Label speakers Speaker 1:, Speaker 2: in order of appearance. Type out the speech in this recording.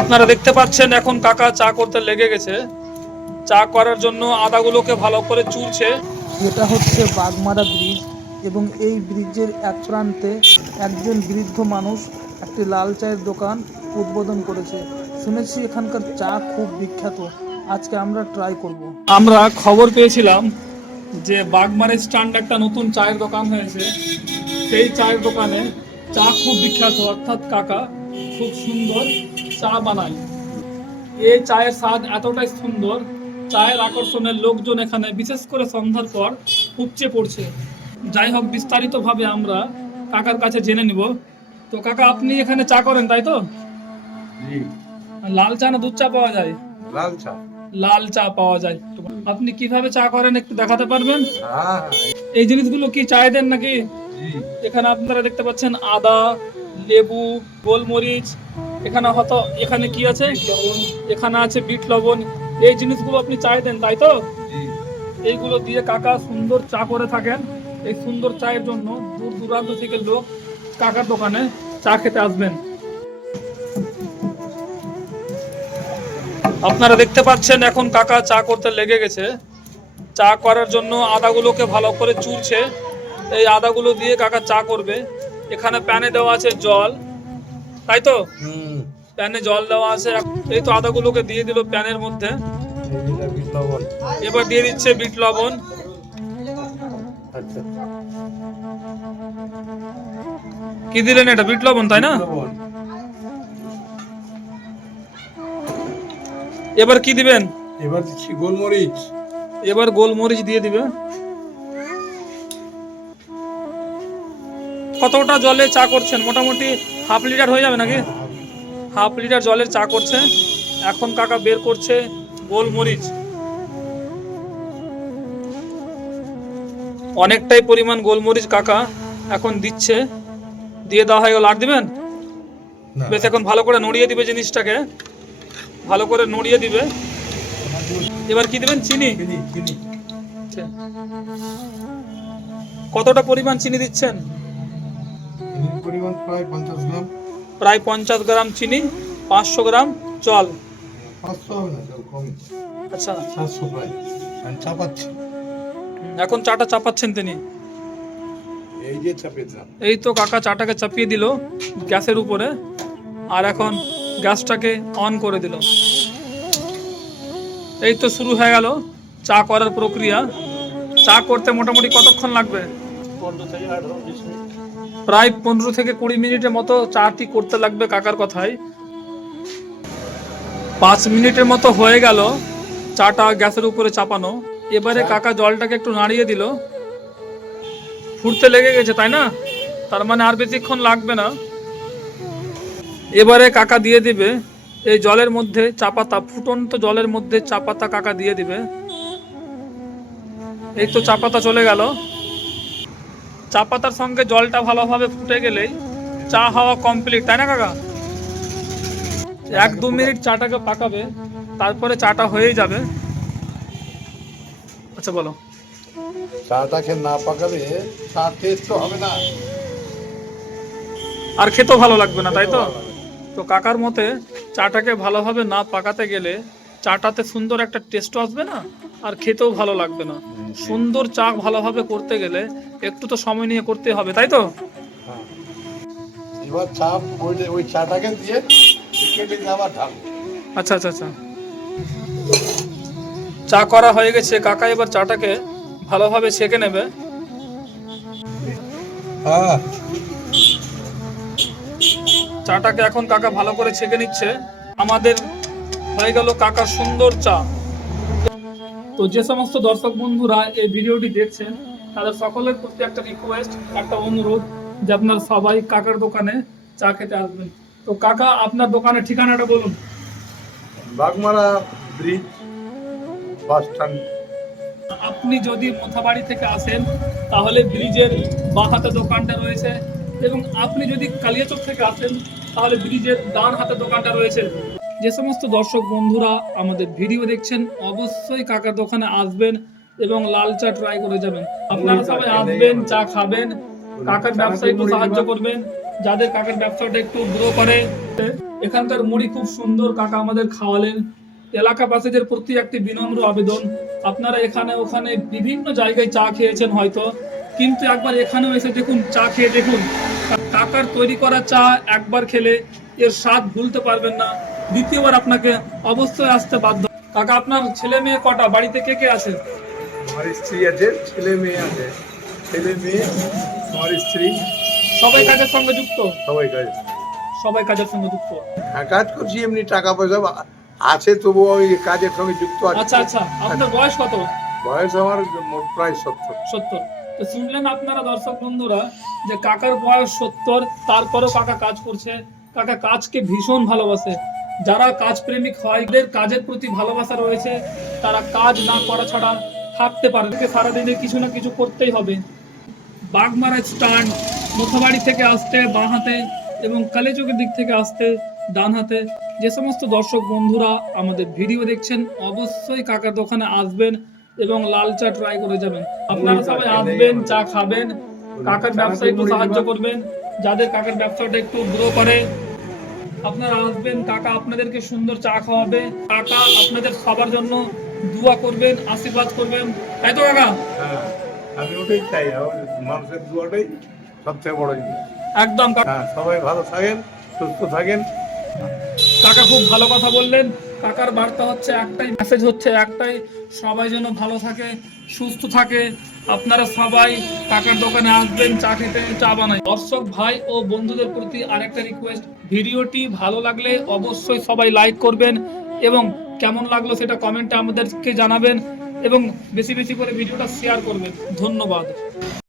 Speaker 1: আপনারা দেখতে পাচ্ছেন এখন কাকা চা করতে লেগে গেছে। চা করার জন্য আদাগুলোকে ভালো করে চুরছে
Speaker 2: এটা হচ্ছে বাগমারা ব্রিজ এবং এই ব্রিজের এক প্রান্তে একজন বৃদ্ধ মানুষ একটি লাল চায়ের দোকান উদ্বোধন করেছে। শুনেছি এখানকার চা খুব বিখ্যাত। আজকে আমরা ট্রাই করব।
Speaker 1: আমরা খবর পেয়েছিলাম যে বাগমারের স্ট্যান্ড একটা নতুন চায়ের দোকান হয়েছে। সেই চায়ের দোকানে চা খুব বিখ্যাত অর্থাৎ কাকা খুব সুন্দর। চা বানায় এই চায়ের স্বাদ এতটাই সুন্দর চায়ের আকর্ষণের লোকজন এখানে বিশেষ করে সন্ধ্যার পর উপচে পড়ছে। যাই হোক বিস্তারিতভাবে আমরা কাকার কাছে জেনে নিব। তো কাকা আপনি এখানে চা করেন তাই তো? লাল চা না দুধ চা পাওয়া যায়?
Speaker 3: লাল চা।
Speaker 1: লাল চা পাওয়া যায়। আপনি কীভাবে চা করেন একটু দেখাতে পারবেন?
Speaker 3: হ্যাঁ
Speaker 1: এই জিনিসগুলো কি চায় দেন নাকি? এখানে আপনারা দেখতে পাচ্ছেন আদা লেবু গোলমরিচ এখানে হয়তো এখানে কি আছে? এখানে আছে বিট লবণ। এই জিনিসগুলো আপনি চাই দেন তাই তো? এইগুলো দিয়ে কাকা সুন্দর চা করে থাকেন। এই সুন্দর চায়ের জন্য দূর দূরান্ত থেকে লোক কাকার দোকানে চা খেতে আসবেন। আপনারা দেখতে পাচ্ছেন এখন কাকা চা করতে লেগে গেছে। চা করার জন্য আদাগুলোকে ভালো করে চুরছে এই আদাগুলো দিয়ে কাকা চা করবে। এখানে প্যানে দেওয়া আছে জল। তাই তো?
Speaker 3: হুম।
Speaker 1: প্যানে জল দেওয়া আছে এই তো আদাগুলোকে দিয়ে দিল প্যানের মধ্যে। এবার দিয়ে দিচ্ছে বিট লবণ। কি দিলেন এটা? বিট লবণ তাই না? এবার কি দিবেন?
Speaker 3: এবার দিচ্ছি গোলমরিচ।
Speaker 1: এবার গোলমরিচ দিয়ে দিবে। কতটা জলে চা করছেন? মোটামুটি হাফ লিটার হয়ে যাবে নাকি? হাফ লিটার জলের চা করছে। এখন কাকা বের করছে গোলমরিচ। অনেকটাই পরিমাণ গোলমরিচ কাকা এখন দিচ্ছে। দিয়ে দেওয়া হয় আর দিবেন? বেশ এখন ভালো করে নড়িয়ে দিবে জিনিসটাকে। ভালো করে নড়িয়ে দিবে। এবার কি দিবেন? চিনি। আচ্ছা। কতটা পরিমাণ চিনি দিচ্ছেন?
Speaker 3: পরিমাণ প্রায় পঞ্চাশ গ্রাম।
Speaker 1: প্রায় পঞ্চাশ গ্রাম চিনি পাঁচশো গ্রাম জল। আচ্ছা। এখন চাটা চাপাচ্ছেন তিনি?
Speaker 3: এই
Speaker 1: তো কাকা চাটাকে চাপিয়ে দিল গ্যাসের উপরে আর এখন গ্যাসটাকে অন করে দিল। এই তো শুরু হয়ে গেল চা করার প্রক্রিয়া। চা করতে মোটামুটি কতক্ষণ লাগবে? প্রায় পনেরো থেকে কুড়ি মিনিটের মতো চাটি করতে লাগবে কাকার কথায়। পাঁচ মিনিটের মতো হয়ে গেল চাটা গ্যাসের উপরে চাপানো। এবারে কাকা জলটাকে একটু নাড়িয়ে দিল। ফুটতে লেগে গেছে তাই না? তার মানে আর বেশিক্ষণ লাগবে না। এবারে কাকা দিয়ে দিবে। এই জলের মধ্যে চা পাতা ফুটন্ত জলের মধ্যে চা পাতা কাকা দিয়ে দিবে। এই তো চা পাতা চলে গেল। চা পাতার সঙ্গে জলটা ভালোভাবে ফুটে গেলেই চা হওয়া কমপ্লিট তাই না কাকা? এক দু মিনিট চাটাকে পাকাবে তারপরে চাটা হয়েই যাবে। আচ্ছা বলো।
Speaker 3: চাটাকে না পাকাবে চা টেস্ট তো হবে না।
Speaker 1: আর খেতেও ভালো লাগবে না তাই তো? তো কাকার মতে চাটাকে ভালোভাবে না পাকাতে গেলে চাটাতে সুন্দর একটা টেস্টও আসবে না আর খেতেও ভালো লাগবে না। সুন্দর চা ভালোভাবে করতে গেলে একটু তো সময় নিয়ে করতে হবে তাই তো?
Speaker 3: হ্যাঁ। এবার চা ওই ওই চাটাকে দিয়ে কেটে আবার ঢালবো।
Speaker 1: আচ্ছা আচ্ছা আচ্ছা। চা করা হয়ে গেছে কাকা এবার চাটাকে ভালোভাবে ছেঁকে নেবে।
Speaker 3: হ্যাঁ।
Speaker 1: চাটাকে এখন কাকা ভালো করে ছেঁকে নিচ্ছে। আমাদের হয়ে গেল কাকার সুন্দর চা। তো যে সমস্ত দর্শক বন্ধুরা এই ভিডিওটি দেখছেন তাদের সকলের প্রতি একটা রিকোয়েস্ট একটা অনুরোধ যে আপনার সবাই কাকার দোকানে চা খেতে আসবেন। তো কাকা আপনার দোকানের ঠিকানাটা বলুন।
Speaker 3: Bagmara bridge bus stand.
Speaker 1: আপনি যদি মোথাবাড়ি থেকে আসেন তাহলে ব্রিজের বাঁ হাতে দোকানটা রয়েছে এবং আপনি যদি কালিয়াচক থেকে আসেন তাহলে ব্রিজের ডান হাতে দোকানটা রয়েছে। যে সমস্ত দর্শক বন্ধুরা আমাদের ভিডিও দেখছেন অবশ্যই কাকার দোকানে আসবেন এবং লাল চা ট্রাই করে যাবেন। আপনারা সবাই আসবেন চা খাবেন কাকার ব্যবসায় একটু সাহায্য করবেন। যাদের কাকার ব্যবসাটা একটু গ্রো করে এখানকার মুড়ি খুব সুন্দর কাকা আমাদের খাওয়ালেন। এলাকাবাসীদের প্রতি একটি বিনম্র আবেদন। আপনারা এখানে ওখানে বিভিন্ন জায়গায় চা খেয়েছেন হয়তো কিন্তু একবার এখানেও এসে দেখুন চা খেয়ে দেখুন। কাকার তৈরি করা চা একবার খেলে এর স্বাদ ভুলতে পারবেন না। দ্বিতীয়বার আপনাকে অবশ্যই আসতে বাধ্য কাকা আপনার ছেলে মেয়ে কটা? বাড়িতে কে কে আছে?
Speaker 3: আমার স্ত্রী আছে ছেলে মেয়ে আছে। ছেলে মেয়ে আমার স্ত্রী।
Speaker 1: সবাই কাজের সঙ্গে যুক্ত?
Speaker 3: সবাই কাজ
Speaker 1: সবাই কাজের সঙ্গে যুক্ত?
Speaker 3: হ্যাঁ কাজ করছি এমনি টাকা পয়সা আছে তবুও ওই কাজের সঙ্গে যুক্ত
Speaker 1: আচ্ছা
Speaker 3: আছে
Speaker 1: আচ্ছা আপনার বয়স কত?
Speaker 3: বয়স আমার মোট প্রায় সত্তর।
Speaker 1: সত্তর। তো শুনলেন আপনারা দর্শক বন্ধুরা যে কাকার বয়স সত্তর তারপরেও কাকা কাজ করছে। কাকা কাজকে ভীষণ ভালোবাসে। যারা কাজ প্রেমিক হয় এদের কাজের প্রতি ভালোবাসা রয়েছে তারা কাজ না করা ছাড়া থাকতে পারে সারাদিনে কিছু না কিছু করতেই হবে। বাগমারা স্ট্যান্ড মুখাবাড়ি থেকে আসতে বাঁ হাতে এবং কালেচকের দিক থেকে আসতে ডান হাতে। যে সমস্ত দর্শক বন্ধুরা আমাদের ভিডিও দেখছেন অবশ্যই কাকার দোকানে আসবেন এবং লাল চা ট্রাই করে যাবেন। আপনারা সবাই আসবেন চা খাবেন কাকার ব্যবসা একটু সাহায্য করবেন। যাদের কাকার ব্যবসাটা একটু গ্রো করে আপনারা আসবেন কাকা আপনাদেরকে সুন্দর চা খাওয়াবে। কাকা আপনাদের সবার জন্য দোয়া করবেন আশীর্বাদ করবেন। তাই তো কাকা?
Speaker 3: হ্যাঁ আমি ওটাই চাই মানুষের দুয়াটাই সবচেয়ে বড় জিনিস।
Speaker 1: একদম কাকা।
Speaker 3: হ্যাঁ সবাই ভালো থাকেন সুস্থ থাকেন।
Speaker 1: কাকা খুব ভালো কথা বললেন। কাকার বার্তা হচ্ছে একটাই মেসেজ হচ্ছে একটাই, সবাই যেন ভালো থাকে, সুস্থ থাকে। আপনারা সবাই কাকার দোকানে আসবেন, চা খেতে, চা বানাই। দর্শক, ভাই ও বন্ধুদের প্রতি আরেকটা রিকোয়েস্ট ভিডিওটি ভালো লাগলে অবশ্যই সবাই লাইক করবেন এবং কেমন লাগল সেটা কমেন্টে আমাদেরকে জানাবেন এবং বেশি বেশি করে ভিডিওটা শেয়ার করবেন। ধন্যবাদ।